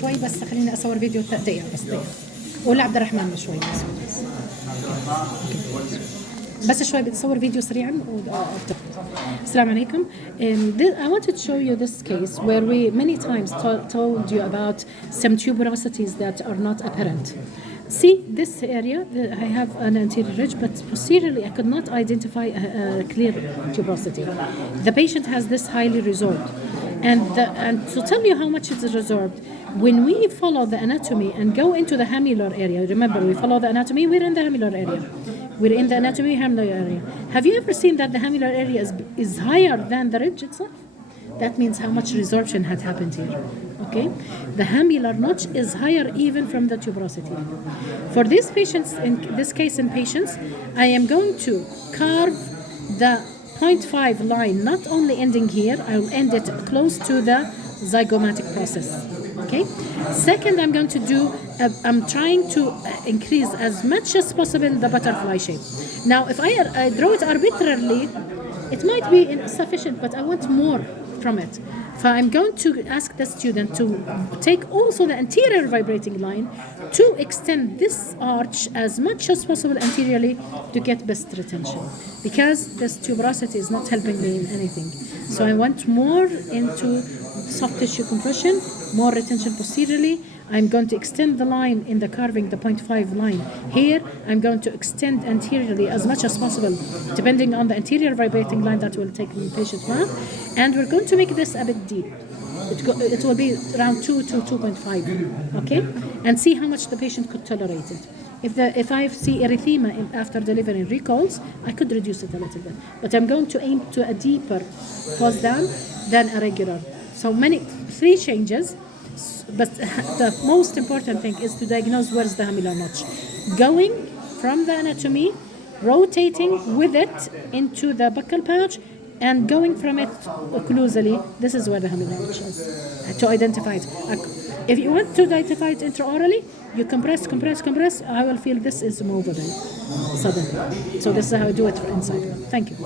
شوي بس خليني اصور فيديو دقيقة بس دقيقة. قول عبد الرحمن شوي بس شوي بدي اصور فيديو سريعا. السلام عليكم. I want to show you this case where we many times told you about some tuberosities that are not apparent. See this area, I have an anterior ridge, but posteriorly I could not identify a clear tuberosity. The patient has this highly resorbed. And to tell you how much it is resorbed, when we follow the anatomy and go into the hamular area, remember we follow the anatomy, we're in the hamular area. We're in the anatomy hamular area. Have you ever seen that the hamular area is higher than the ridge itself? That means how much resorption had happened here. Okay? The hamular notch is higher even from the tuberosity. For these patients, in this case in patients, I am going to carve the 0.5 line, not only ending here, I will end it close to the zygomatic process. Okay. Second, I'm going to do, I'm trying to increase as much as possible the butterfly shape. Now, if I draw it arbitrarily, it might be insufficient, but I want more from it. So I'm going to ask the student to take also the anterior vibrating line to extend this arch as much as possible anteriorly to get best retention, because this tuberosity is not helping me in anything. So I want more into soft tissue compression, more retention posteriorly. I'm going to extend the line in the carving, the 0.5 line. Here, I'm going to extend anteriorly as much as possible, depending on the anterior vibrating line that will take the patient mouth. And we're going to make this a bit deep. It will be around 2 to 2.5, okay? And see how much the patient could tolerate it. If I see erythema after delivery recalls, I could reduce it a little bit. But I'm going to aim to a deeper pause down than a regular. So three changes. But the most important thing is to diagnose where's the hamular notch. Going from the anatomy, rotating with it into the buccal pouch, and going from it occlusally. This is where the hamular notch is, to identify it. If you want to identify it intraorally, you compress. I will feel this is movable suddenly. So this is how I do it for inside. Thank you.